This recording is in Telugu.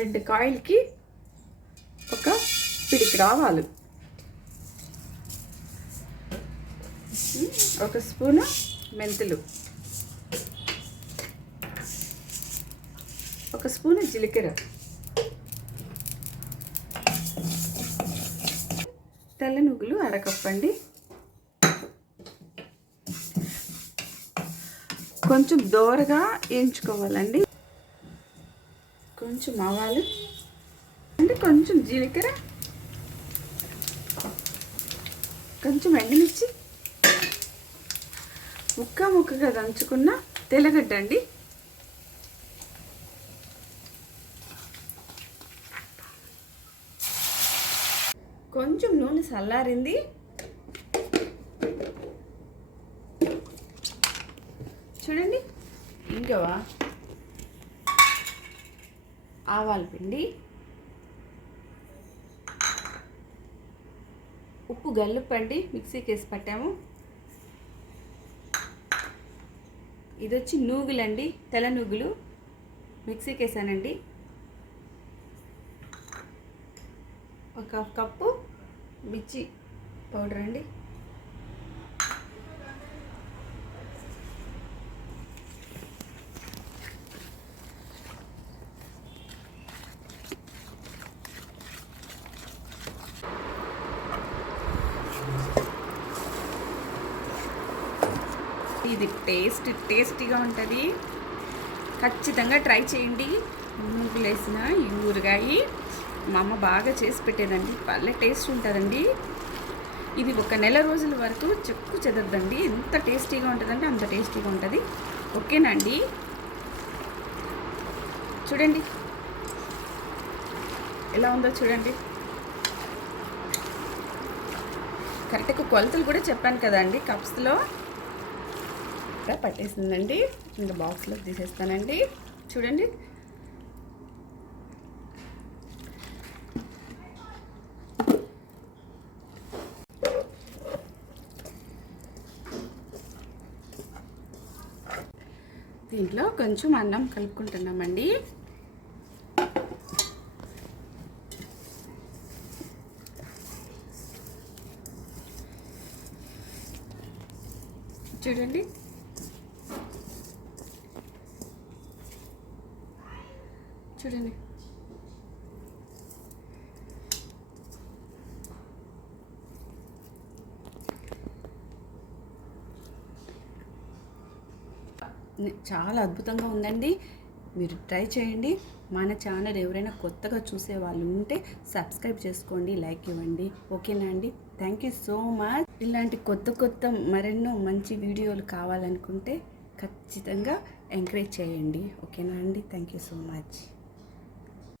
2 కాయలకి ఒక పిడికి ఆవాలు, 1 స్పూను మెంతులు, 1 స్పూను జీలకర్ర, తెల్ల నువ్వులు 1/2 కప్పు అండి. కొంచెం దోరగా వేయించుకోవాలండి. కొంచెం ఆవాలు అంటే కొంచెం జీలకర్ర, కొంచెం ఎండుమిర్చి, ముక్కగా దంచుకున్న తెల్లగడ్డ అండి. కొంచెం నూనె చల్లారింది. చూడండి, ఇంకవ ఆవాల పిండి, ఉప్పు గల్లుప్పండి మిక్సీకి వేసి పట్టాము. ఇది వచ్చి నూగులండి, తెల్ల నూగులు మిక్సీకి వేసానండి. 1 కప్పు మిర్చి పౌడర్ అండి. ఇది టేస్టీగా ఉంటుంది. ఖచ్చితంగా ట్రై చేయండి. నువ్వులు వేసిన ఈ ఊరగాయ మా అమ్మ బాగా చేసి పెట్టేదండి. భలే టేస్ట్ ఉంటుందండి. ఇది 1 నెల రోజుల వరకు చెక్కు చెదరదండి. ఎంత టేస్టీగా ఉంటుందంటే అంత టేస్టీగా ఉంటుంది. ఓకేనా అండి? చూడండి ఎలా ఉందో చూడండి. కరెక్ట్గా కొలతలు కూడా చెప్పాను కదండి కప్స్లో. పట్టేసిందండి. ఇంకా బాక్స్లో తీసేస్తానండి. చూడండి, దీంట్లో కొంచెం అన్నం కలుపుకుంటున్నామండి. చూడండి, చూడండి చాలా అద్భుతంగా ఉందండి. మీరు ట్రై చేయండి. మన ఛానల్ ఎవరైనా కొత్తగా చూసే వాళ్ళు ఉంటే సబ్స్క్రైబ్ చేసుకోండి, లైక్ ఇవ్వండి. ఓకేనా అండి? Thank you so much. ఇలాంటి కొత్త మరెన్నో మంచి వీడియోలు కావాలనుకుంటే ఖచ్చితంగా ఎంకరేజ్ చేయండి. ఓకేనా అండి? Thank you so much.